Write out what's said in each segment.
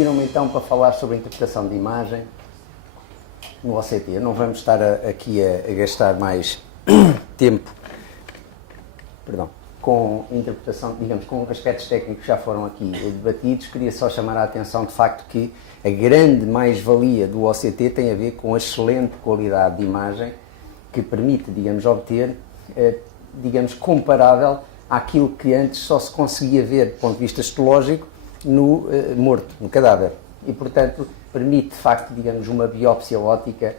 pediram-me então para falar sobre a interpretação de imagem no OCT. Não vamos estar aqui a gastar mais tempo, com a interpretação, digamos, com aspectos técnicos que já foram aqui debatidos. Queria só chamar a atenção de facto que a grande mais-valia do OCT tem a ver com a excelente qualidade de imagem que permite, digamos, obter, digamos, comparável àquilo que antes só se conseguia ver do ponto de vista histológico no morto, no cadáver. E, portanto, permite, de facto, digamos, uma biópsia óptica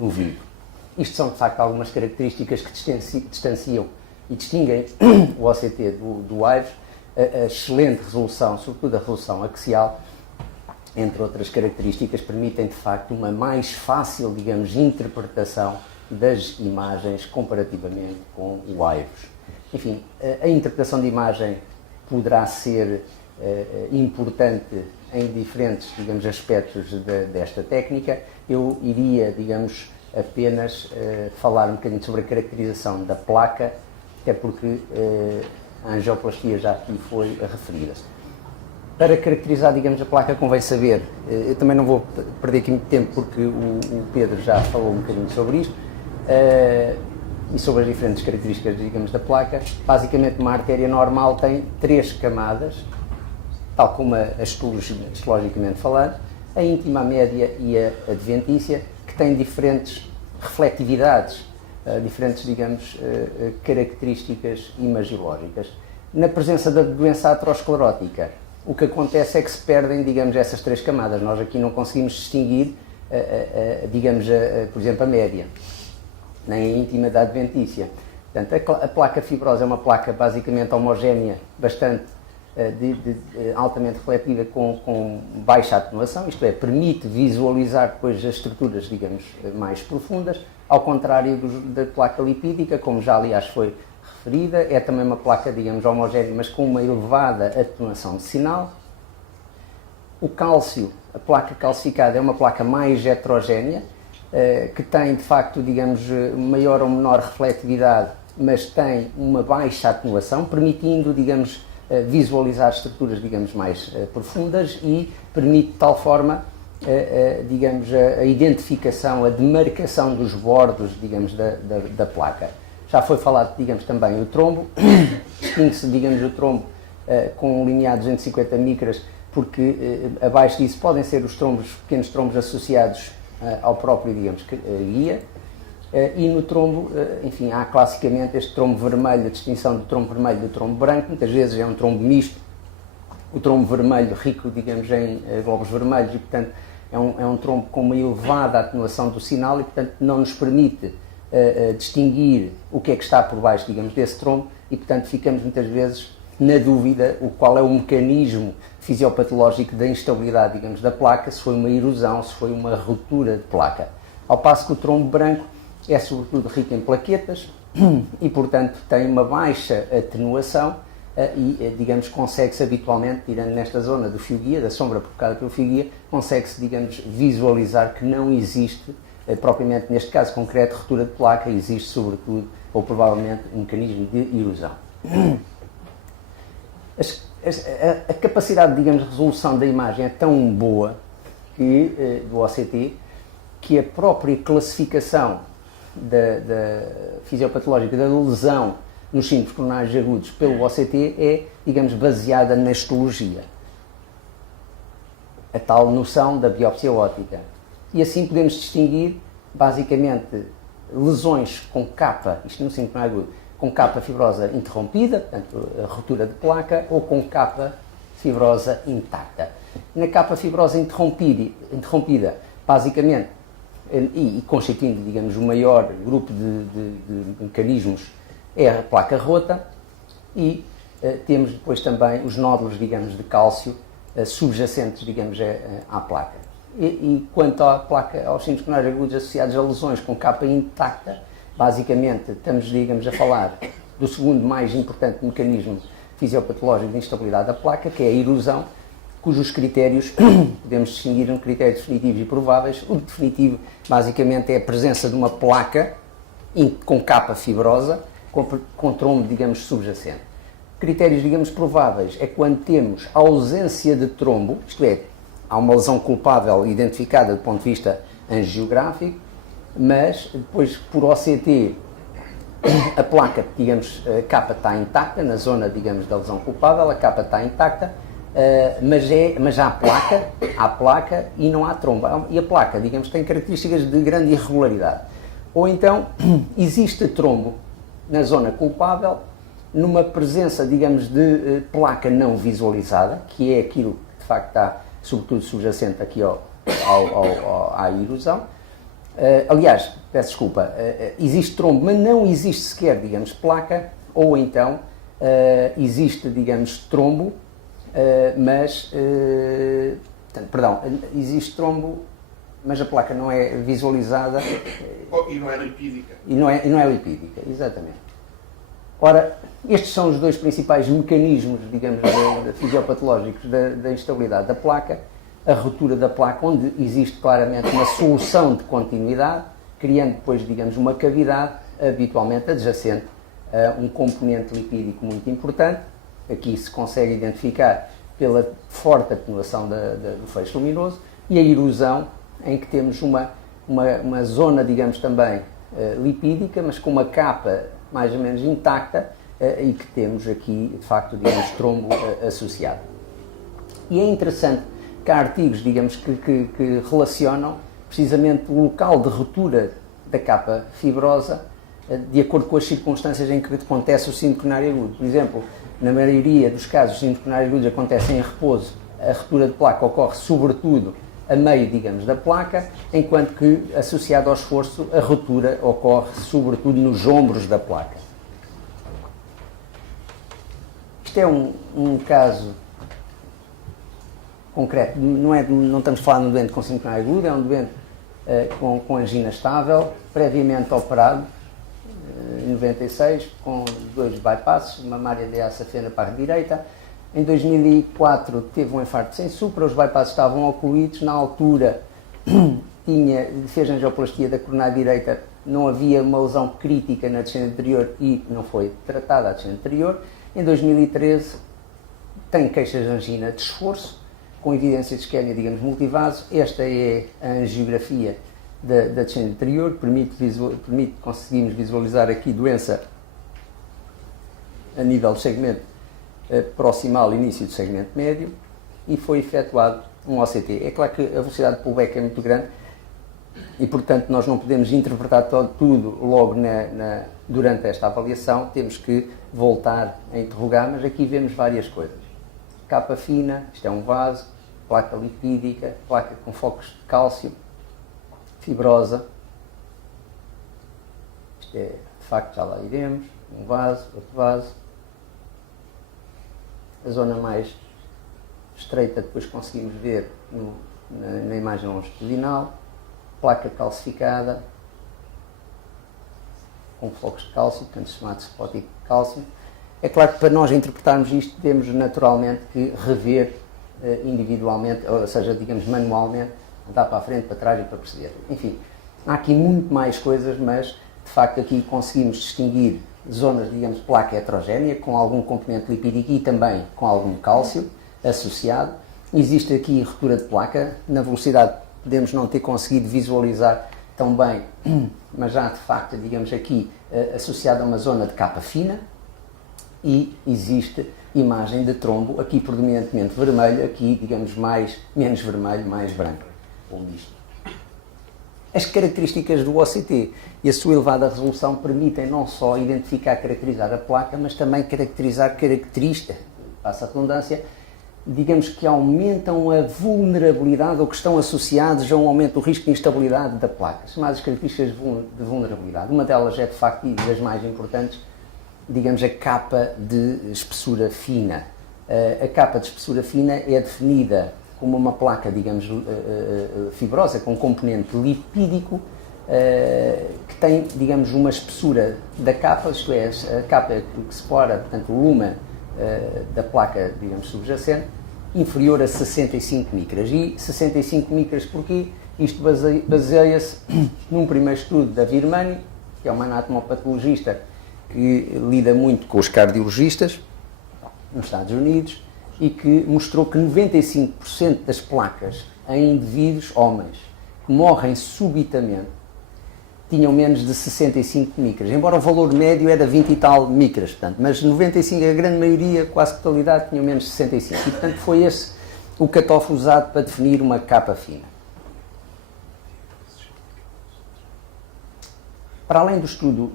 no vivo. Isto são, de facto, algumas características que distanciam e distinguem o OCT do AIVES, a excelente resolução, sobretudo a resolução axial, entre outras características, permitem, de facto, uma mais fácil, digamos, interpretação das imagens comparativamente com o AIVES. Enfim, a interpretação de imagem poderá ser importante em diferentes, digamos, aspectos desta técnica. Eu iria, digamos, apenas falar um bocadinho sobre a caracterização da placa, até porque a angioplastia já aqui foi referida. Para caracterizar, digamos, a placa convém saber, eu também não vou perder aqui muito tempo porque o Pedro já falou um bocadinho sobre isto, e sobre as diferentes características, digamos, da placa. Basicamente, uma artéria normal tem 3 camadas, tal como a histologicamente falando, a íntima, a média e a adventícia, que têm diferentes refletividades, diferentes, digamos, características imagilógicas. Na presença da doença aterosclerótica, o que acontece é que se perdem, digamos, essas 3 camadas. Nós aqui não conseguimos distinguir, digamos, por exemplo, a média, nem a íntima da adventícia. Portanto, a placa fibrosa é uma placa basicamente homogénea, bastante altamente refletiva, com baixa atenuação, isto é, permite visualizar depois as estruturas, digamos, mais profundas, ao contrário da placa lipídica, como já aliás foi referida. É também uma placa, digamos, homogénea, mas com uma elevada atenuação de sinal. O cálcio, a placa calcificada, é uma placa mais heterogénea, que tem, de facto, digamos, maior ou menor refletividade, mas tem uma baixa atenuação, permitindo, digamos, visualizar estruturas, digamos, mais profundas, e permite de tal forma, digamos, a identificação, a demarcação dos bordos, digamos, da placa. Já foi falado, digamos, também o trombo. Distingue-se, digamos, o trombo com um limiar de 250 micras, porque abaixo disso podem ser os trombos, pequenos trombos associados ao próprio, digamos, guia. E no trombo, enfim, há classicamente este trombo vermelho, a distinção do trombo vermelho do trombo branco. Muitas vezes é um trombo misto, o trombo vermelho rico, digamos, em glóbulos vermelhos, e, portanto, é um trombo com uma elevada atenuação do sinal e, portanto, não nos permite distinguir o que é que está por baixo, digamos, desse trombo, e, portanto, ficamos muitas vezes na dúvida qual é o mecanismo fisiopatológico da instabilidade, digamos, da placa, se foi uma erosão, se foi uma ruptura de placa. Ao passo que o trombo branco é sobretudo rico em plaquetas e, portanto, tem uma baixa atenuação e, digamos, consegue-se habitualmente, tirando nesta zona do fio-guia, da sombra provocada pelo fio-guia, consegue-se, digamos, visualizar que não existe, propriamente neste caso concreto, ruptura de placa. Existe sobretudo, ou provavelmente, um mecanismo de erosão. A capacidade, digamos, de resolução da imagem é tão boa que, do OCT, que a própria classificação da fisiopatológica da lesão nos síndromes coronários agudos pelo OCT é, digamos, baseada na histologia, a tal noção da biópsia óptica. E assim podemos distinguir, basicamente, lesões com capa, isto no síndrome coronário agudo, com capa fibrosa interrompida, portanto, a ruptura de placa, ou com capa fibrosa intacta. Na capa fibrosa interrompida, basicamente, e constituindo, digamos, o maior grupo de mecanismos, é a placa rota, e temos depois também os nódulos, digamos, de cálcio subjacentes, digamos, à placa. E quanto à placa, aos síndromes coronários agudos associados a lesões com capa intacta, basicamente estamos, digamos, a falar do segundo mais importante mecanismo fisiopatológico de instabilidade da placa, que é a erosão, cujos critérios podemos distinguir em critérios definitivos e prováveis. O definitivo, basicamente, é a presença de uma placa com capa fibrosa, com trombo, digamos, subjacente. Critérios, digamos, prováveis é quando temos ausência de trombo, isto é, há uma lesão culpável identificada do ponto de vista angiográfico, mas depois por OCT a placa, digamos, a capa está intacta, na zona, digamos, da lesão culpável, a capa está intacta, mas há placa e não há trombo. E a placa, digamos, tem características de grande irregularidade. Ou então, existe trombo na zona culpável, numa presença, digamos, de placa não visualizada, que é aquilo que de facto está, sobretudo, subjacente aqui à erosão. Aliás, peço desculpa, existe trombo, mas não existe sequer, digamos, placa, ou então existe, digamos, trombo, existe trombo, mas a placa não é visualizada. E não é lipídica. E não é lipídica, exatamente. Ora, estes são os dois principais mecanismos, digamos, fisiopatológicos da instabilidade da placa. A ruptura da placa, onde existe claramente uma solução de continuidade, criando depois, digamos, uma cavidade habitualmente adjacente a um componente lipídico muito importante. Aqui se consegue identificar pela forte atenuação do feixe luminoso, e a erosão, em que temos uma zona, digamos, também lipídica, mas com uma capa mais ou menos intacta, e que temos aqui, de facto, digamos, trombo associado. E é interessante que há artigos, digamos, que relacionam precisamente o local de ruptura da capa fibrosa de acordo com as circunstâncias em que acontece o síndrome coronário agudo. Por exemplo, na maioria dos casos, os síndromes coronários agudos acontecem em repouso, a ruptura de placa ocorre sobretudo a meio, digamos, da placa, enquanto que, associado ao esforço, a ruptura ocorre sobretudo nos ombros da placa. Isto é um caso concreto, não estamos a falar de um doente com síndrome coronário agudo, é um doente com angina estável, previamente operado, em 96, com 2 bypasses, uma mamária de ASAF na parte direita. Em 2004 teve um infarto sem supra, os bypasses estavam ocluídos, na altura fez angioplastia da coronária direita, não havia uma lesão crítica na descendente anterior e não foi tratada a descendente anterior. Em 2013 tem queixas de angina de esforço, com evidência de isquemia, digamos, multivaso. Esta é a angiografia da descendente anterior, permite conseguirmos visualizar aqui doença a nível do segmento proximal, início do segmento médio, e foi efetuado um OCT. É claro que a velocidade de pullback é muito grande e, portanto, nós não podemos interpretar tudo logo durante esta avaliação, temos que voltar a interrogar, mas aqui vemos várias coisas. Capa fina, isto é um vaso, placa lipídica, placa com focos de cálcio, fibrosa, isto é, de facto, já lá iremos, um vaso, outro vaso. A zona mais estreita depois conseguimos ver na imagem longitudinal, placa calcificada, com flocos de cálcio, portanto chamado spótico de cálcio. É claro que para nós interpretarmos isto temos naturalmente que rever individualmente, ou seja, digamos manualmente, andar para a frente, para trás e para perceber. Enfim, há aqui muito mais coisas, mas de facto aqui conseguimos distinguir zonas, digamos, de placa heterogénea, com algum componente lipídico e também com algum cálcio associado. Existe aqui ruptura de placa, na velocidade podemos não ter conseguido visualizar tão bem, mas já de facto, digamos, aqui associado a uma zona de capa fina, e existe imagem de trombo, aqui predominantemente vermelho, aqui, digamos, menos vermelho, mais branco, ou misto. As características do OCT e a sua elevada resolução permitem não só identificar, caracterizar a placa, mas também caracterizar características, passa a redundância, digamos que aumentam a vulnerabilidade ou que estão associados a um aumento do risco de instabilidade da placa, chamadas características de vulnerabilidade. Uma delas é, de facto, e das mais importantes, digamos, a capa de espessura fina. A capa de espessura fina é definida como uma placa, digamos, fibrosa, com componente lipídico, que tem, digamos, uma espessura da capa, isto é, a capa que separa, portanto, o lumen da placa, digamos, subjacente, inferior a 65 micras. E 65 micras porquê? Isto baseia-se num primeiro estudo da Virmani, que é uma anatomopatologista que lida muito com os cardiologistas nos Estados Unidos, e que mostrou que 95% das placas em indivíduos homens que morrem subitamente tinham menos de 65 micras, embora o valor médio era 20 e tal micras, portanto, mas 95, a grande maioria, quase totalidade, tinham menos de 65. E, portanto, foi esse o cutoff usado para definir uma capa fina. Para além do estudo,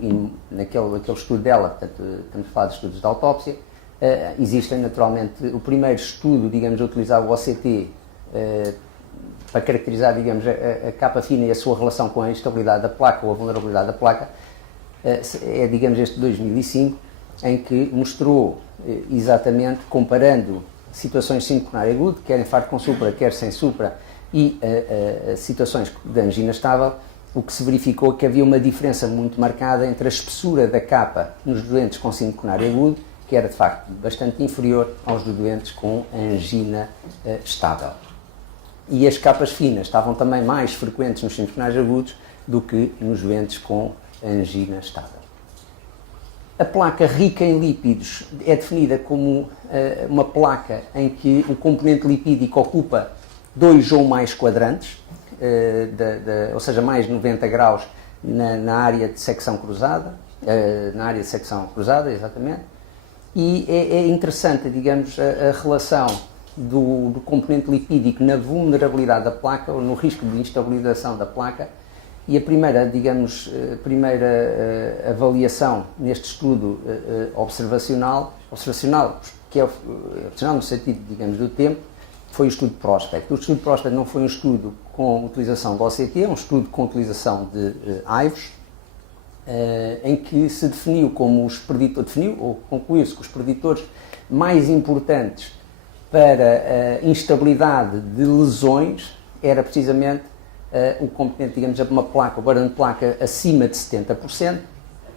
naquele estudo dela, portanto, estamos a falar de estudos de autópsia, existem naturalmente o primeiro estudo, digamos, a utilizar o OCT para caracterizar, digamos, a capa fina e a sua relação com a instabilidade da placa ou a vulnerabilidade da placa, é, digamos, este de 2005, em que mostrou exatamente, comparando situações de síndrome coronário agudo, quer infarto com supra, quer sem supra, e situações de angina estável, o que se verificou é que havia uma diferença muito marcada entre a espessura da capa nos doentes com síndrome coronário agudo, que era de facto bastante inferior aos dos doentes com angina estável. E as capas finas estavam também mais frequentes nos síndromes coronários agudos do que nos doentes com angina estável. A placa rica em lípidos é definida como uma placa em que o componente lipídico ocupa 2 ou mais quadrantes, ou seja, mais de 90 graus na área de secção cruzada, exatamente, e é interessante, digamos, a relação do componente lipídico na vulnerabilidade da placa ou no risco de instabilização da placa. E a primeira, digamos, avaliação neste estudo observacional, que é observacional no sentido, digamos, do tempo, foi o estudo Prospect. O estudo Prospect não foi um estudo com utilização de OCT, é um estudo com utilização de AIVs, em que se definiu como os preditores, ou concluiu-se que os preditores mais importantes para a instabilidade de lesões era precisamente o componente, digamos, uma placa, o burden de placa acima de 70%,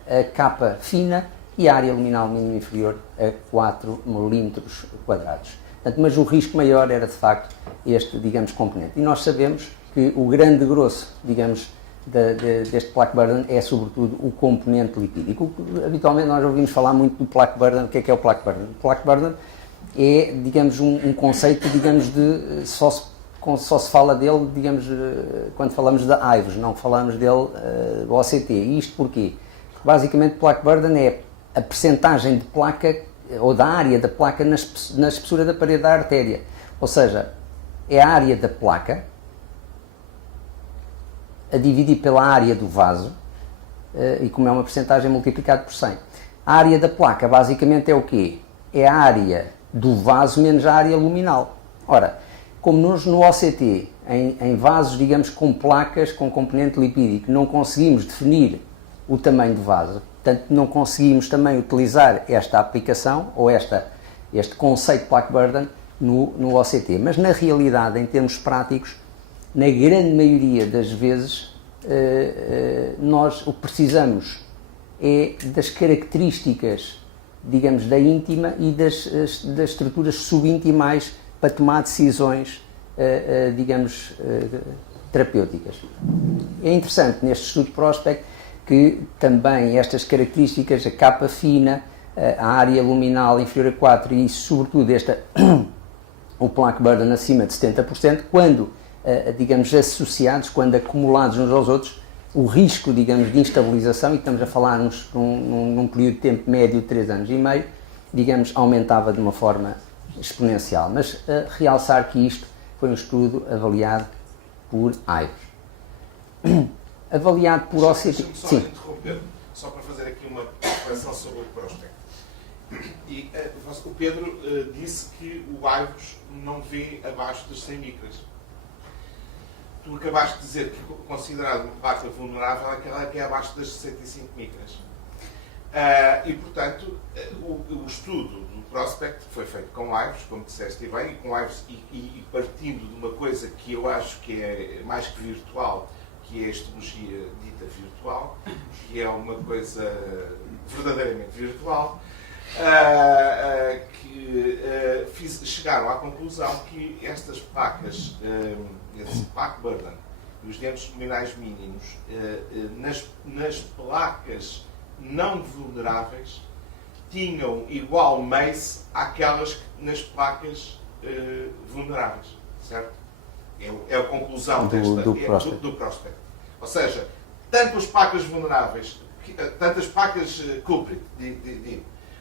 a capa fina e a área luminal mínima inferior a 4 milímetros quadrados. Portanto, mas o risco maior era, de facto, este, digamos, componente. E nós sabemos que o grande grosso, digamos, deste plaque burden é, sobretudo, o componente lipídico. Habitualmente nós ouvimos falar muito do plaque burden. O que é o plaque burden? O plaque burden é, digamos, um conceito, digamos, de só se fala dele, digamos, quando falamos de AIVs, não falamos dele do OCT. E isto porquê? Porque, basicamente, plaque burden é a percentagem de placa ou da área da placa na espessura da parede da artéria. Ou seja, é a área da placa a dividir pela área do vaso, e como é uma percentagem multiplicado por 100. A área da placa, basicamente, é o quê? É a área do vaso menos a área luminal. Ora, como nós no OCT, em vasos, digamos, com placas, com componente lipídico, não conseguimos definir o tamanho do vaso, portanto, não conseguimos também utilizar esta aplicação, ou este conceito de plaque burden, no OCT. Mas, na realidade, em termos práticos, na grande maioria das vezes, nós o que precisamos é das características, digamos, da íntima e das estruturas subintimais para tomar decisões, digamos, terapêuticas. É interessante neste estudo Prospect que também estas características, a capa fina, a área luminal inferior a 4 e, sobretudo, o plaque burden acima de 70%, quando, digamos, associados, quando acumulados uns aos outros, o risco, digamos, de instabilização, e estamos a falar num período de tempo médio de 3 anos e meio, digamos, aumentava de uma forma exponencial. Mas realçar que isto foi um estudo avaliado por AIVs. Avaliado por OCT. Deixa-me só interromper, só para fazer aqui uma reflexão sobre o Prospect. E o Pedro disse que o AIVs não vê abaixo das 100 micras. Tu acabaste de dizer que considerado uma placa vulnerável aquela que é abaixo das 65 micras. E, portanto, o estudo do Prospect foi feito com AIVs, como disseste bem, e com AIVs e partindo de uma coisa que eu acho que é mais que virtual, que é a histologia dita virtual, que é uma coisa verdadeiramente virtual, chegaram à conclusão que estas placas, esse plaque burden e os dentes luminais mínimos, nas placas não vulneráveis, tinham igual MACE àquelas nas placas vulneráveis, certo? É a conclusão do prospect. Ou seja, tanto as placas vulneráveis, tanto as placas culprit,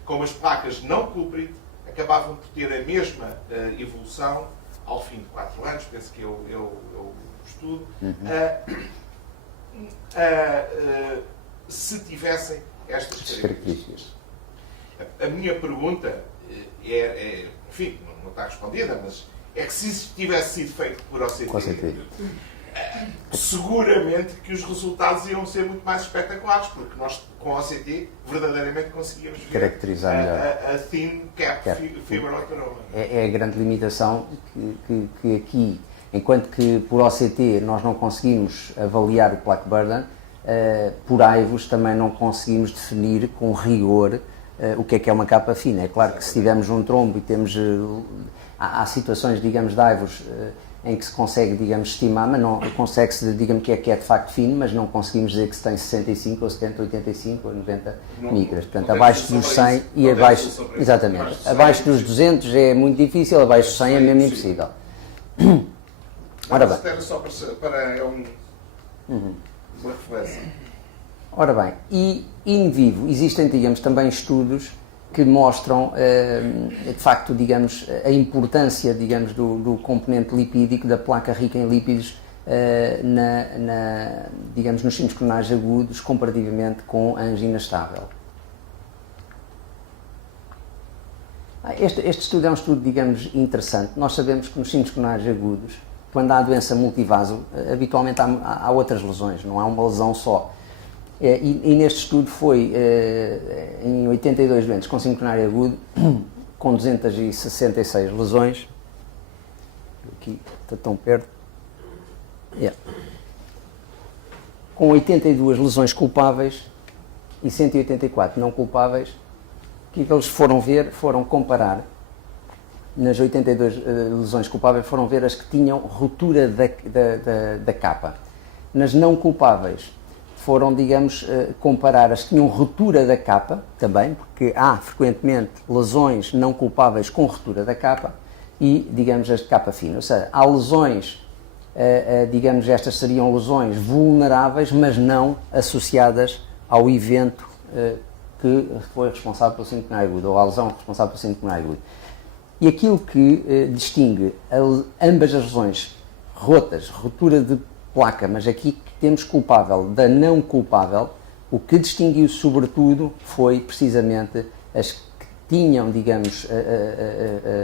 como as placas não culprit, acabavam por ter a mesma evolução ao fim de 4 anos, penso que eu estudo, se tivessem estas características. A minha pergunta enfim, não está respondida, mas é que se isso tivesse sido feito por OCT, seguramente que os resultados iam ser muito mais espetaculares, porque nós com OCT verdadeiramente conseguíamos ver caracterizar a thin cap fiber lateral. É a grande limitação que aqui, enquanto que por OCT nós não conseguimos avaliar o plaque burden, por AIVOS também não conseguimos definir com rigor o que é uma capa fina. É claro que se tivermos um trombo e temos... há situações, digamos, de AIVOS em que se consegue, digamos, estimar, mas não consegue-se, digamos, que é de facto fino, mas não conseguimos dizer que se tem 65 ou 70, 85 ou 90 micras. Portanto, abaixo dos 100 e abaixo... Exatamente. Abaixo dos 200 é muito difícil, abaixo dos 100 é mesmo impossível. Ora bem. Era só para uma reflexão. Ora bem, e in vivo existem, digamos, também estudos que mostram, de facto, digamos, a importância, digamos, do componente lipídico, da placa rica em lípidos, digamos, nos síndromes coronais agudos, comparativamente com a angina estável. Este estudo é um estudo, digamos, interessante. Nós sabemos que nos síndromes coronais agudos, quando há doença multivaso, habitualmente há outras lesões, não há uma lesão só. E neste estudo foi em 82 doentes com síndrome coronário agudo, com 266 lesões. Aqui está tão perto. Com 82 lesões culpáveis e 184 não culpáveis. O que eles foram ver? Foram comparar. Nas 82 lesões culpáveis, foram ver as que tinham ruptura da capa. Nas não culpáveis, foram, digamos, comparar as que tinham ruptura da capa, também, porque há, frequentemente, lesões não culpáveis com ruptura da capa, e, digamos, as de capa fina. Ou seja, há lesões, digamos, estas seriam lesões vulneráveis, mas não associadas ao evento que foi responsável pelo síndrome coronário agudo, ou à lesão responsável pelo síndrome coronário agudo. E aquilo que distingue ambas as lesões rotas, ruptura de placa, mas aqui temos culpável da não culpável, o que distinguiu sobretudo foi precisamente as que tinham, digamos,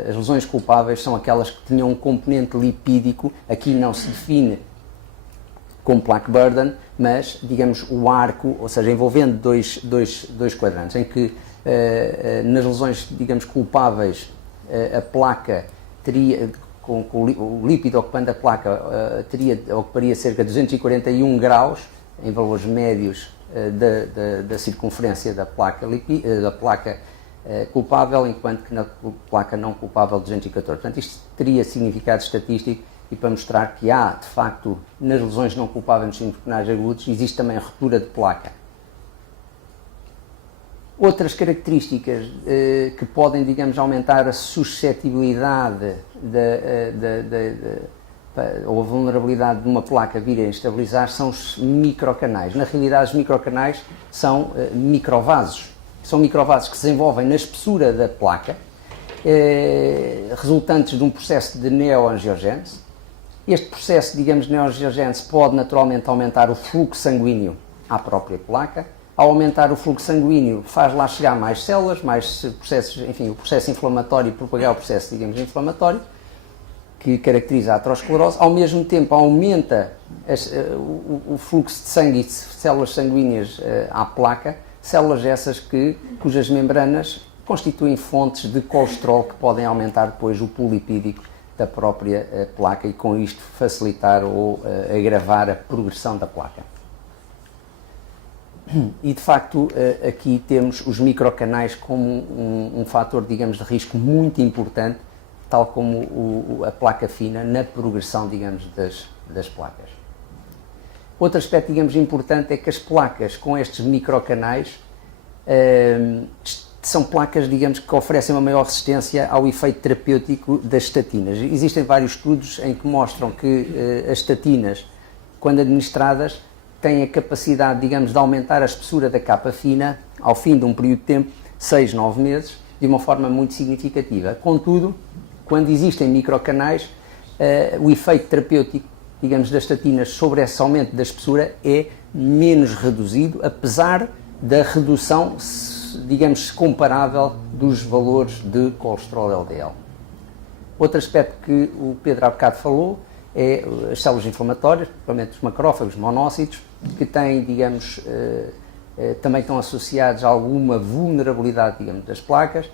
as lesões culpáveis são aquelas que tinham um componente lipídico, aqui não se define como plaque burden, mas, digamos, o arco, ou seja, envolvendo dois quadrantes, em que nas lesões, digamos, culpáveis, a placa teria, com o lípido ocupando a placa, ocuparia cerca de 241 graus, em valores médios da circunferência da placa, culpável, enquanto que na placa não culpável 214. Portanto, isto teria significado estatístico e para mostrar que há, de facto, nas lesões não culpáveis nos síndromes coronais agudos, existe também a ruptura de placa. Outras características que podem, digamos, aumentar a suscetibilidade ou a vulnerabilidade de uma placa vir a instabilizar são os microcanais. Na realidade, os microcanais são microvasos. São microvasos que se desenvolvem na espessura da placa, resultantes de um processo de neoangiogênese. Este processo, digamos, de neoangiogênese pode naturalmente aumentar o fluxo sanguíneo à própria placa. Ao aumentar o fluxo sanguíneo, faz lá chegar mais células, mais processos, enfim, o processo inflamatório, propagar o processo, digamos, inflamatório, que caracteriza a aterosclerose. Ao mesmo tempo, aumenta o fluxo de sangue e de células sanguíneas à placa, células essas cujas membranas constituem fontes de colesterol que podem aumentar depois o pool lipídico da própria placa e, com isto, facilitar ou agravar a progressão da placa. E, de facto, aqui temos os microcanais como um fator, digamos, de risco muito importante, tal como a placa fina, na progressão, digamos, das placas. Outro aspecto, digamos, importante é que as placas com estes microcanais são placas, digamos, que oferecem uma maior resistência ao efeito terapêutico das estatinas. Existem vários estudos em que mostram que as estatinas, quando administradas, têm a capacidade, digamos, de aumentar a espessura da capa fina ao fim de um período de tempo, 6, 9 meses, de uma forma muito significativa. Contudo, quando existem microcanais, o efeito terapêutico, digamos, das estatinas sobre esse aumento da espessura é menos reduzido, apesar da redução, digamos, comparável dos valores de colesterol LDL. Outro aspecto que o Pedro há bocado falou é as células inflamatórias, principalmente os macrófagos, monócitos, que têm, digamos, também estão associados a alguma vulnerabilidade, digamos, das placas.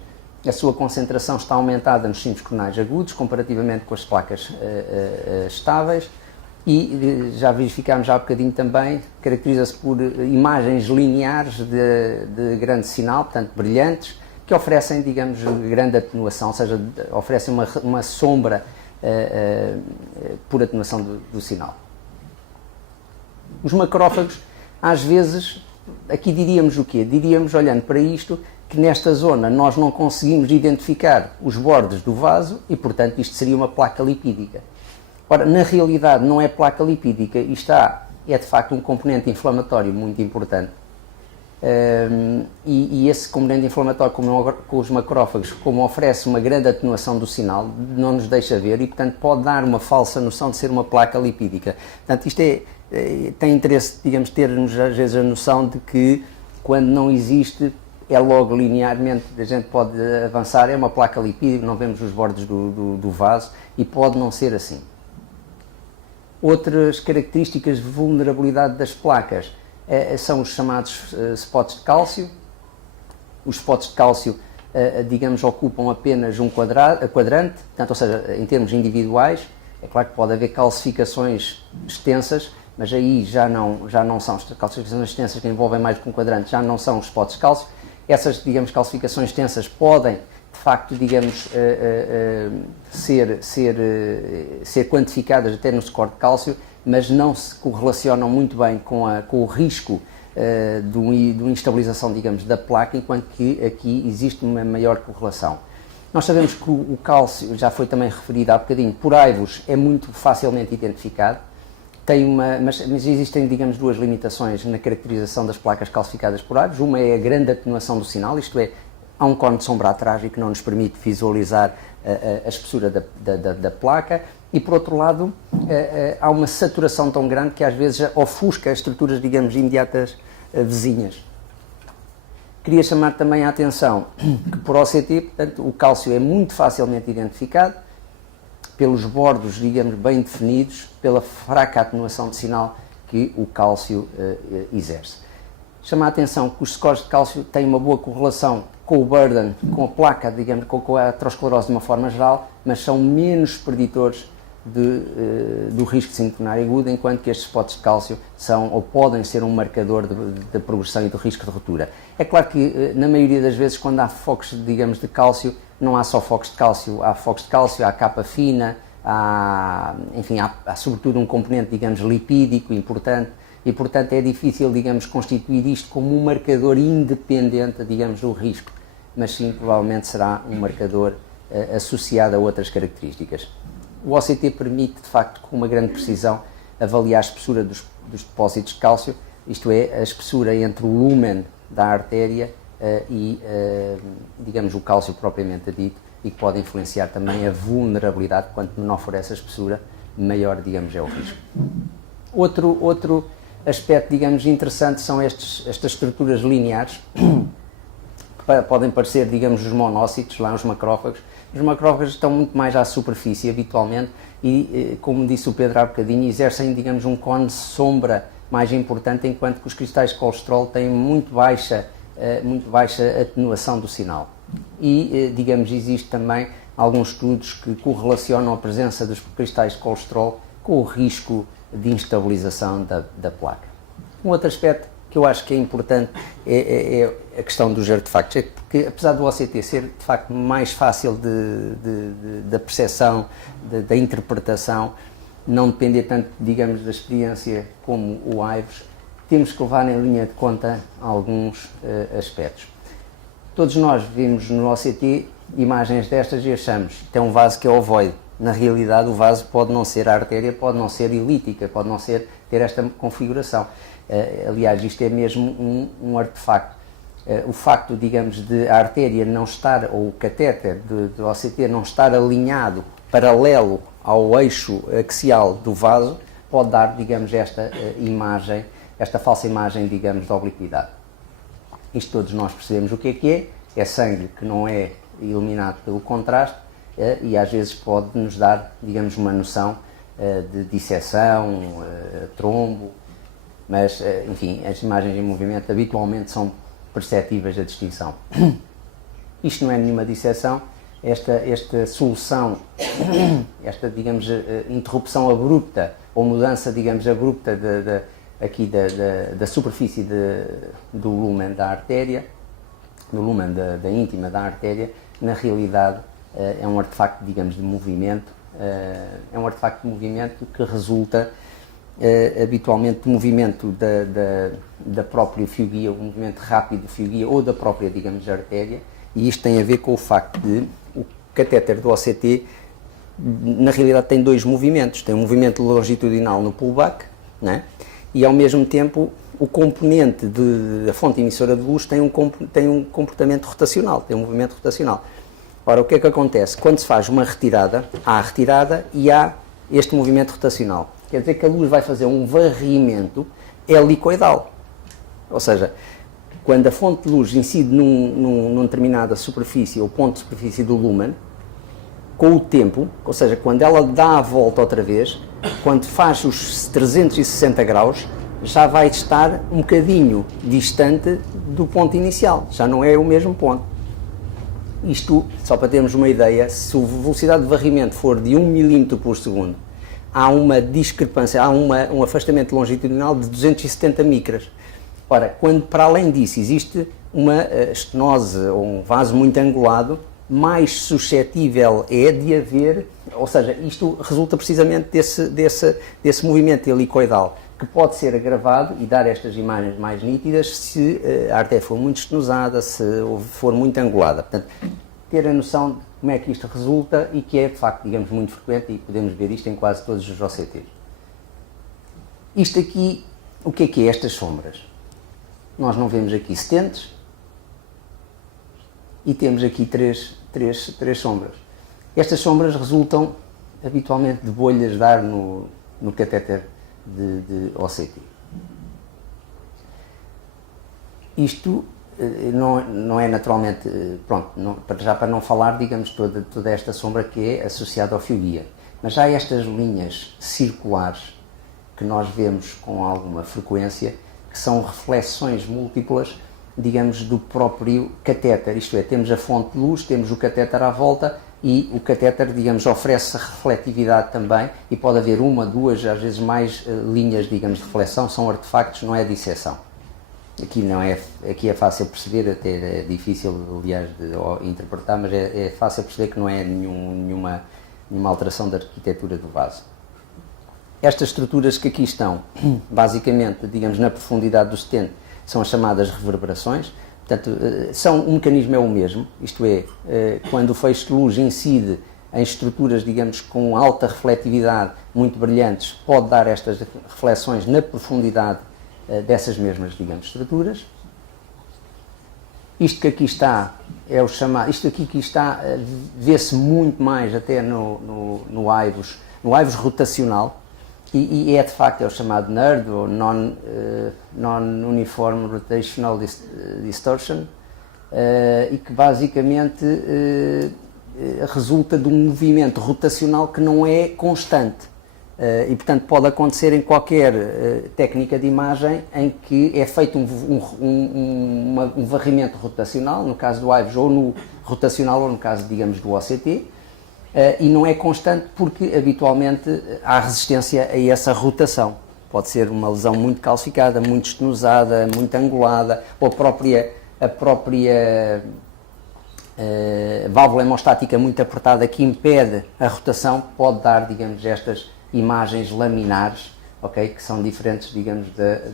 A sua concentração está aumentada nos síndromes coronais agudos, comparativamente com as placas estáveis. E já verificámos há bocadinho também, caracteriza-se por imagens lineares de grande sinal, portanto brilhantes, que oferecem, digamos, grande atenuação, ou seja, oferecem uma sombra por atenuação do sinal. Os macrófagos, às vezes, aqui diríamos o quê? Diríamos, olhando para isto, que nesta zona nós não conseguimos identificar os bordes do vaso e, portanto, isto seria uma placa lipídica. Ora, na realidade não é placa lipídica, isto é de facto um componente inflamatório muito importante. E esse componente inflamatório, com os macrófagos, como oferece uma grande atenuação do sinal, não nos deixa ver e, portanto, pode dar uma falsa noção de ser uma placa lipídica. Portanto, isto tem interesse, digamos, termos às vezes a noção de que quando não existe, é logo linearmente, a gente pode avançar, é uma placa lipídica, não vemos os bordes do vaso e pode não ser assim. Outras características de vulnerabilidade das placas são os chamados spots de cálcio. Os spots de cálcio, digamos, ocupam apenas um quadrante, portanto, ou seja, em termos individuais. É claro que pode haver calcificações extensas, mas aí já não são as calcificações extensas que envolvem mais do que um quadrante, já não são os spots de cálcio. Essas, digamos, calcificações extensas podem, de facto, digamos, ser quantificadas até no score de cálcio, mas não se correlacionam muito bem com o risco de uma instabilização, digamos, da placa, enquanto que aqui existe uma maior correlação. Nós sabemos que o cálcio, já foi também referido há bocadinho, por AIVOS é muito facilmente identificado, mas existem, digamos, duas limitações na caracterização das placas calcificadas por AIVOS. Uma é a grande atenuação do sinal, isto é, há um cone de sombra atrás e que não nos permite visualizar a espessura da placa, e por outro lado há uma saturação tão grande que às vezes ofusca as estruturas, digamos, imediatas vizinhas. Queria chamar também a atenção que por OCT, portanto, o cálcio é muito facilmente identificado pelos bordos, digamos, bem definidos, pela fraca atenuação de sinal que o cálcio exerce. Chama a atenção que os scores de cálcio têm uma boa correlação com o burden, com a placa, digamos, com a aterosclerose de uma forma geral, mas são menos preditores do risco de síndrome coronária aguda, enquanto que estes spots de cálcio são ou podem ser um marcador de progressão e de risco de ruptura. É claro que, na maioria das vezes, quando há focos, digamos, de cálcio, não há só focos de cálcio, há focos de cálcio, há capa fina, há sobretudo um componente, digamos, lipídico importante, e, portanto, é difícil, digamos, constituir isto como um marcador independente, digamos, do risco, mas sim, provavelmente será um marcador associado a outras características. O OCT permite, de facto, com uma grande precisão, avaliar a espessura dos depósitos de cálcio, isto é, a espessura entre o lumen da artéria e, digamos, o cálcio propriamente dito, e que pode influenciar também a vulnerabilidade. Quanto menor for essa espessura, maior, digamos, é o risco. Outro aspecto, digamos, interessante são estas estruturas lineares, que podem parecer, digamos, os monócitos, lá os macrófagos. Os macrófagos estão muito mais à superfície habitualmente e, como disse o Pedro há bocadinho, exercem, digamos, um cone de sombra mais importante, enquanto que os cristais de colesterol têm muito baixa atenuação do sinal. E, digamos, existe também alguns estudos que correlacionam a presença dos cristais de colesterol com o risco de instabilização da placa. Um outro aspecto que eu acho que é importante é a questão dos artefactos, é porque apesar do OCT ser de facto mais fácil da percepção, da interpretação, não depender tanto, digamos, da experiência como o AIVOS, temos que levar em linha de conta alguns aspectos. Todos nós vimos no OCT imagens destas e achamos que tem um vaso que é ovoide. Na realidade, o vaso pode não ser a artéria, pode não ser elíptica, pode não ter esta configuração. Aliás, isto é mesmo um artefacto. O facto, digamos, de a artéria não estar, ou o catéter do OCT não estar alinhado paralelo ao eixo axial do vaso, pode dar, digamos, esta imagem, esta falsa imagem, digamos, de obliquidade. Isto todos nós percebemos o que é. É sangue que não é iluminado pelo contraste e às vezes pode nos dar, digamos, uma noção de disseção, trombo, mas, enfim, as imagens em movimento habitualmente são perceptíveis a distinção. Isto não é nenhuma disseção, esta solução, esta, digamos, interrupção abrupta, ou mudança, digamos, abrupta aqui da superfície do lumen da artéria, do lumen da íntima da artéria, na realidade é um artefacto, digamos, de movimento, é um artefacto de movimento que resulta habitualmente do movimento da própria fio-guia, o movimento rápido do fio-guia ou da própria, digamos, artéria, e isto tem a ver com o facto de o catéter do OCT, na realidade, tem dois movimentos. Tem um movimento longitudinal no pullback, né? E ao mesmo tempo o componente da fonte emissora de luz tem um comportamento rotacional, tem um movimento rotacional. Ora, o que é que acontece? Quando se faz uma retirada, há a retirada e há este movimento rotacional. Quer dizer que a luz vai fazer um varrimento helicoidal. Ou seja, quando a fonte de luz incide numa determinada superfície ou ponto de superfície do lumen, com o tempo, ou seja, quando ela dá a volta outra vez, quando faz os 360 graus, já vai estar um bocadinho distante do ponto inicial, já não é o mesmo ponto. Isto, só para termos uma ideia, se a velocidade de varrimento for de 1 milímetro por segundo, há uma discrepância, há um afastamento longitudinal de 270 micras. Ora, quando para além disso existe uma estenose ou um vaso muito angulado, mais suscetível é de haver, ou seja, isto resulta precisamente desse movimento helicoidal, que pode ser agravado e dar estas imagens mais nítidas se a artéria for muito estenosada, se for muito angulada. Portanto, ter a noção de como é que isto resulta e que é, de facto, digamos, muito frequente e podemos ver isto em quase todos os OCTs. Isto aqui, o que é estas sombras? Nós não vemos aqui stents e temos aqui três sombras. Estas sombras resultam habitualmente de bolhas de ar no catéter de OCT. Isto não é naturalmente, pronto, já para não falar, digamos, toda esta sombra que é associada ao fio-guia. Mas já estas linhas circulares que nós vemos com alguma frequência, que são reflexões múltiplas, digamos, do próprio catéter, isto é, temos a fonte de luz, temos o catéter à volta e o catéter, digamos, oferece refletividade também e pode haver uma, duas, às vezes mais linhas, digamos, de reflexão, são artefactos, não é disseção. Aqui é fácil perceber, até é difícil, aliás, de interpretar, mas é fácil perceber que não é nenhuma alteração da arquitetura do vaso. Estas estruturas que aqui estão, basicamente, digamos, na profundidade do stent, são as chamadas reverberações. Portanto, o mecanismo é o mesmo, isto é, quando o feixe de luz incide em estruturas, digamos, com alta refletividade, muito brilhantes, pode dar estas reflexões na profundidade dessas mesmas, digamos, estruturas. Isto que aqui está é o chamado, isto aqui que está, vê-se muito mais até no IVUS rotacional, e é de facto é o chamado NURD, ou Non-Uniform Rotational Distortion, e que basicamente resulta de um movimento rotacional que não é constante. E portanto pode acontecer em qualquer técnica de imagem em que é feito um varrimento rotacional, no caso do IVUS, ou no rotacional, ou no caso, digamos, do OCT, e não é constante porque habitualmente há resistência a essa rotação. Pode ser uma lesão muito calcificada, muito estenosada, muito angulada, ou a própria válvula hemostática muito apertada que impede a rotação, pode dar, digamos, estas imagens laminares, okay, que são diferentes, digamos,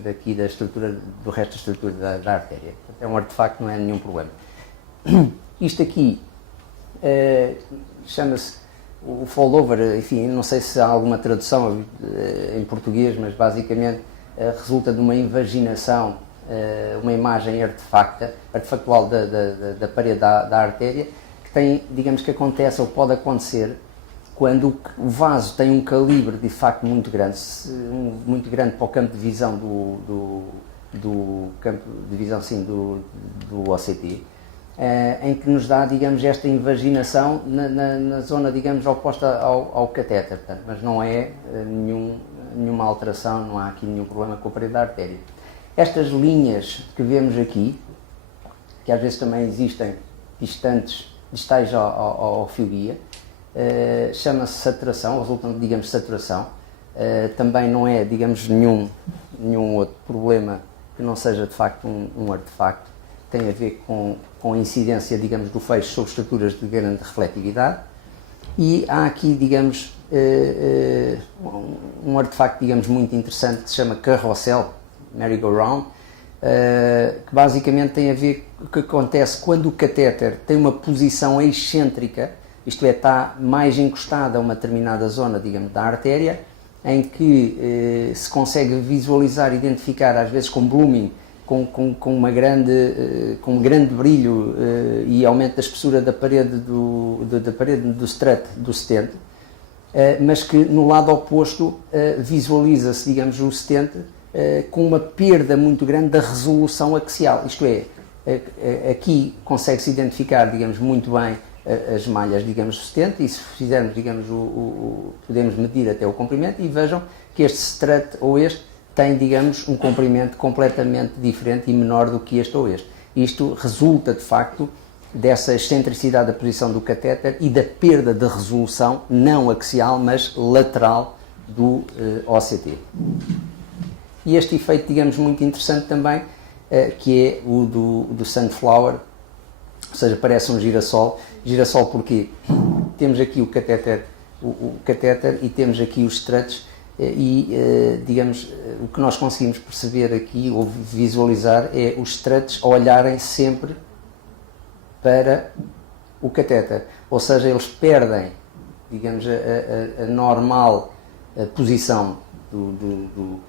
daqui da estrutura, do resto da estrutura da artéria. É um artefacto, não é nenhum problema. Isto aqui chama-se o foldover, enfim, não sei se há alguma tradução em português, mas basicamente resulta de uma invaginação, uma imagem artefactual da parede da artéria, que tem, digamos que acontece ou pode acontecer quando o vaso tem um calibre de facto muito grande para o campo de visão do campo de visão sim, do OCT, em que nos dá, digamos, esta invaginação na zona, digamos, oposta ao catéter, portanto, mas não é nenhuma alteração, não há aqui nenhum problema com a parede da artéria. Estas linhas que vemos aqui, que às vezes também existem distais ao fio-guia, chama-se saturação, resultam de, digamos, saturação. Também não é, digamos, nenhum outro problema que não seja de facto um artefacto. Tem a ver com a incidência, digamos, do feixe sobre estruturas de grande refletividade. E há aqui, digamos, um artefacto, digamos, muito interessante que se chama carrossel, merry-go-round, que basicamente tem a ver com o que acontece quando o catéter tem uma posição excêntrica, isto é, está mais encostado a uma determinada zona, digamos, da artéria, em que se consegue visualizar, identificar, às vezes com blooming, com um grande brilho e aumento da espessura da parede do strut, do stent, mas que no lado oposto visualiza-se, digamos, o stent com uma perda muito grande da resolução axial, isto é, aqui consegue-se identificar, digamos, muito bem as malhas, digamos, do stent, e se fizermos, digamos, podemos medir até o comprimento e vejam que este strut ou este tem, digamos, um comprimento completamente diferente e menor do que este ou este. Isto resulta, de facto, dessa excentricidade da posição do catéter e da perda de resolução, não axial, mas lateral do OCT. E este efeito, digamos, muito interessante também, que é o do sunflower, ou seja, parece um girassol. Girassol porque temos aqui o catéter e temos aqui os struts e, digamos, o que nós conseguimos perceber aqui ou visualizar é os struts a olharem sempre para o catéter, ou seja, eles perdem, digamos, a normal posição de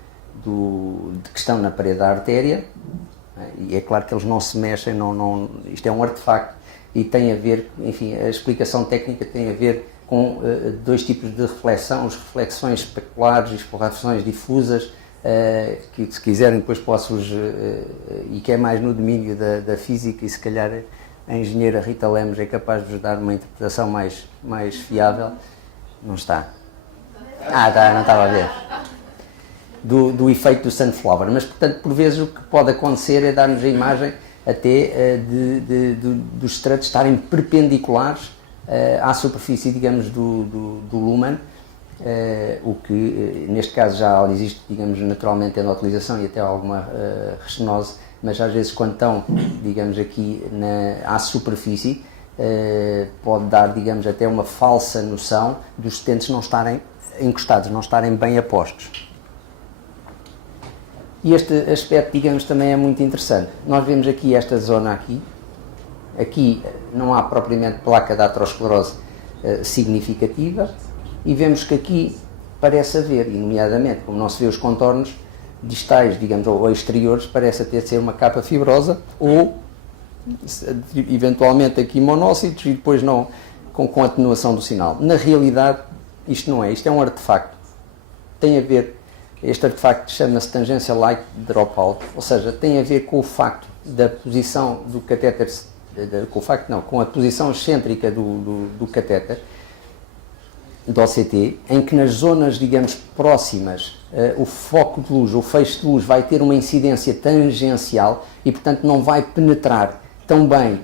que estão na parede da artéria, e é claro que eles não se mexem, isto é um artefacto e tem a ver, enfim, a explicação técnica tem a ver com dois tipos de reflexão, as reflexões especulares e as reflexões difusas, que se quiserem depois posso-vos, e que é mais no domínio da física, e se calhar a engenheira Rita Lemos é capaz de vos dar uma interpretação mais fiável. Não está? Tá, não estava a ver. Do efeito do sunflower, mas portanto por vezes o que pode acontecer é dar-nos a imagem até dos struts estarem perpendiculares à superfície, digamos, do lumen, o que neste caso já existe, digamos, naturalmente tendo a utilização e até alguma restenose, mas às vezes quando estão, digamos, aqui à superfície, pode dar, digamos, até uma falsa noção dos stents não estarem encostados, não estarem bem apostos. E este aspecto, digamos, também é muito interessante. Nós vemos aqui esta zona aqui não há propriamente placa de aterosclerose significativa, e vemos que aqui parece haver, e nomeadamente, como não se vê os contornos distais, digamos, ou exteriores, parece até ser uma capa fibrosa, ou eventualmente aqui monócitos e depois não, com atenuação do sinal. Na realidade, isto não é, isto é um artefacto. Tem a ver, este artefacto chama-se tangential light dropout, ou seja, tem a ver com o facto da posição do catéter, com a posição excêntrica do catéter, do OCT, em que nas zonas, digamos, próximas, o foco de luz, o feixe de luz vai ter uma incidência tangencial e, portanto, não vai penetrar tão bem,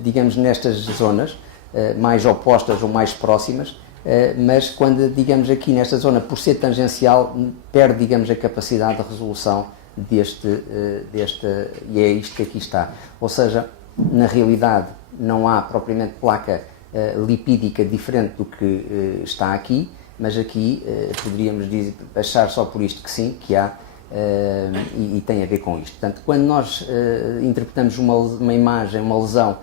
digamos, nestas zonas mais opostas ou mais próximas, mas quando, digamos, aqui nesta zona, por ser tangencial, perde, digamos, a capacidade de resolução deste, e é isto que aqui está. Ou seja, na realidade, não há propriamente placa lipídica diferente do que está aqui, mas aqui poderíamos achar só por isto que sim, que há e tem a ver com isto. Portanto, quando nós interpretamos uma imagem, uma lesão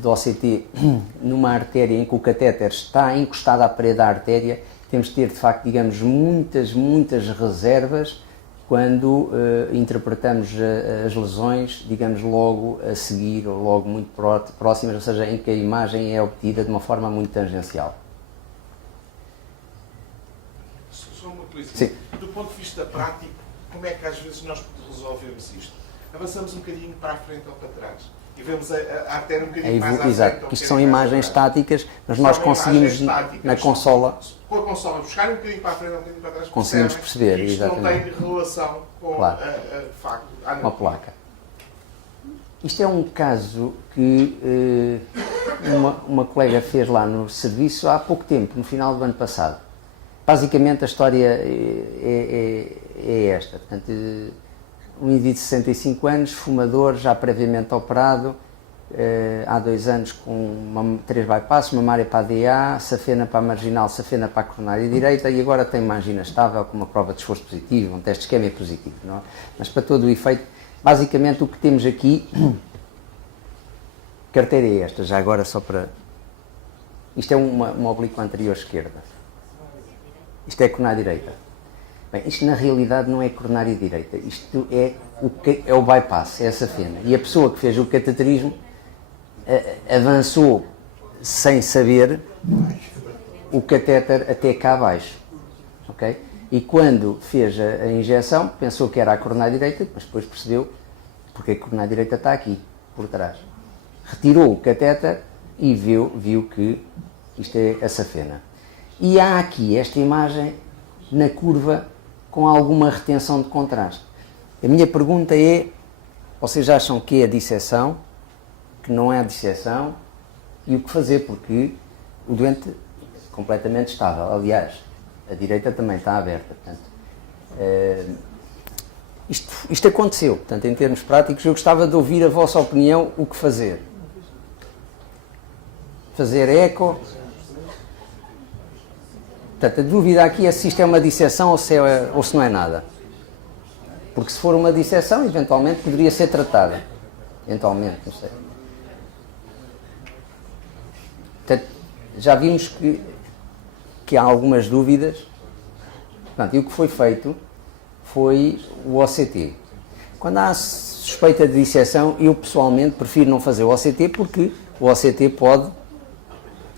do OCT numa artéria em que o catéter está encostado à parede da artéria, temos de ter, de facto, digamos, muitas reservas quando interpretamos as lesões, digamos, logo a seguir ou logo muito próximas, ou seja, em que a imagem é obtida de uma forma muito tangencial. Só uma coisa. Sim. Do ponto de vista prático, como é que às vezes nós resolvemos isto? Avançamos um bocadinho para a frente ou para trás e vemos a artéria um bocadinho mais à frente. Exato, que isto são imagens estáticas, mas nós conseguimos na consola... Com a consola, buscar um bocadinho para a frente ou um bocadinho para trás, conseguimos perceber, que isto exatamente. não tem relação com Claro. de facto, a uma placa. Isto é um caso que uma colega fez lá no serviço há pouco tempo, no final do ano passado. Basicamente a história é esta. Portanto, um indivíduo de 65 anos, fumador, já previamente operado, há 2 anos com 3 bypasses, mamária para a DA, safena para a marginal, safena para a coronária direita e agora tem uma angina estável com uma prova de esforço positivo, um teste de isquemia positivo. Não é? Mas para todo o efeito, basicamente o que temos aqui, que artéria é esta? Já agora só para... Isto é uma oblíqua anterior esquerda. Isto é a coronária direita. Bem, isto na realidade não é coronária direita, isto é o bypass, é a safena. E a pessoa que fez o cateterismo avançou sem saber o catéter até cá abaixo, ok? E quando fez a injeção, pensou que era a coronária direita, mas depois percebeu porque a coronária direita está aqui, por trás. Retirou o catéter e viu que isto é a safena. E há aqui esta imagem na curva com alguma retenção de contraste. A minha pergunta é, vocês acham que é a disseção, que não é a disseção, e o que fazer, porque o doente é completamente estável. Aliás, a direita também está aberta. Portanto, isto aconteceu. Portanto, em termos práticos, eu gostava de ouvir a vossa opinião, o que fazer. Fazer eco. Portanto, a dúvida aqui é se isto é uma disseção ou se não é nada. Porque se for uma disseção, eventualmente poderia ser tratada. Eventualmente, não sei. Portanto, já vimos que há algumas dúvidas. Portanto, e o que foi feito foi o OCT. Quando há suspeita de disseção, eu pessoalmente prefiro não fazer o OCT porque o OCT pode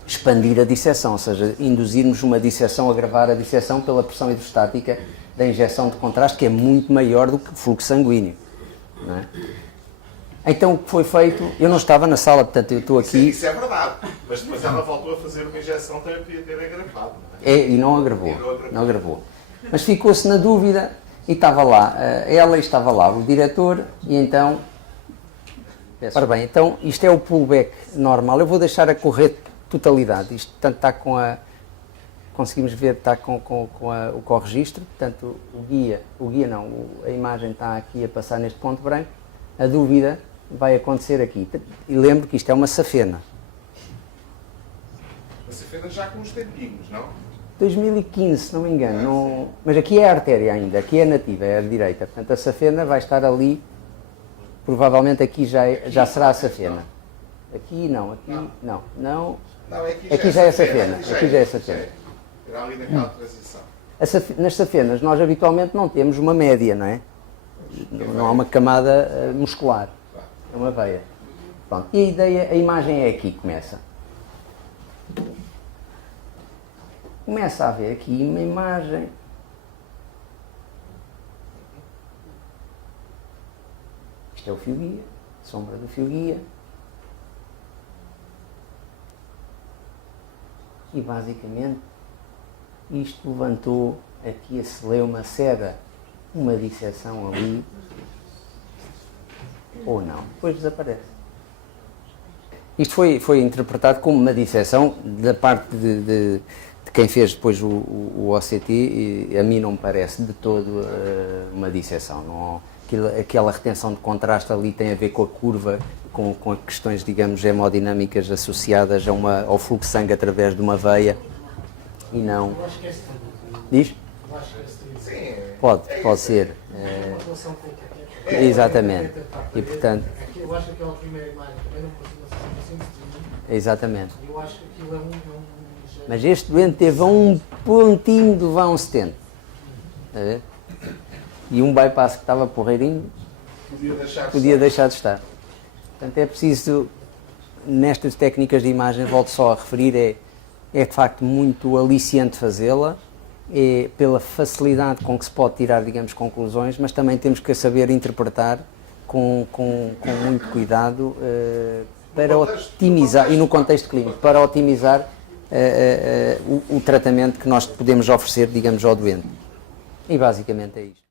expandir a disseção, ou seja, induzirmos uma disseção, agravar a disseção pela pressão hidrostática da injeção de contraste, que é muito maior do que o fluxo sanguíneo. Não é? Então, o que foi feito, eu não estava na sala, portanto, eu estou aqui... Isso é verdade, mas depois ela voltou a fazer uma injeção, também podia ter agravado. Não é? E não agravou. Mas ficou-se na dúvida e estava lá, ela estava lá, o diretor, e então... Ora bem, então, isto é o pullback normal, eu vou deixar a correr totalidade, isto portanto está com a... Conseguimos ver, está com o corregistro, portanto a imagem está aqui a passar neste ponto branco, a dúvida vai acontecer aqui. E lembro que isto é uma safena. Uma safena já com uns tempinhos, não? 2015, se não me engano, não, mas aqui é a artéria ainda, aqui é a nativa, é a direita, portanto a safena vai estar ali, provavelmente aqui já será a safena. Aqui não, aqui já é a safena, aqui já é a safena. Era ali naquela transição. Nas safenas nós habitualmente não temos uma média, não é? Não há uma camada muscular, é uma veia. Pronto. E a imagem é aqui que começa. Começa a haver aqui uma imagem. Isto é o fio guia, sombra do fio guia. E basicamente isto levantou aqui a celeuma cega, uma disseção ali, ou não, depois desaparece. Isto foi interpretado como uma disseção da parte de quem fez depois o OCT, e a mim não me parece de todo uma disseção. Não, aquela retenção de contraste ali tem a ver com a curva, com questões, digamos, hemodinâmicas associadas ao fluxo de sangue através de uma veia, e não... Diz? Pode ser. relação com o cateter. Exatamente. E portanto, Eu acho que aquela primeira imagem também não pode ser assim, exatamente. eu acho que aquilo é um Mas este doente teve a um pontinho de levar um stent. Está a ver? E um bypass que estava porreirinho podia deixar de estar. Portanto, é preciso, nestas técnicas de imagem, volto só a referir, é de facto muito aliciante fazê-la, é pela facilidade com que se pode tirar, digamos, conclusões, mas também temos que saber interpretar com muito cuidado para otimizar, e no contexto clínico, para otimizar o tratamento que nós podemos oferecer, digamos, ao doente. E basicamente é isto.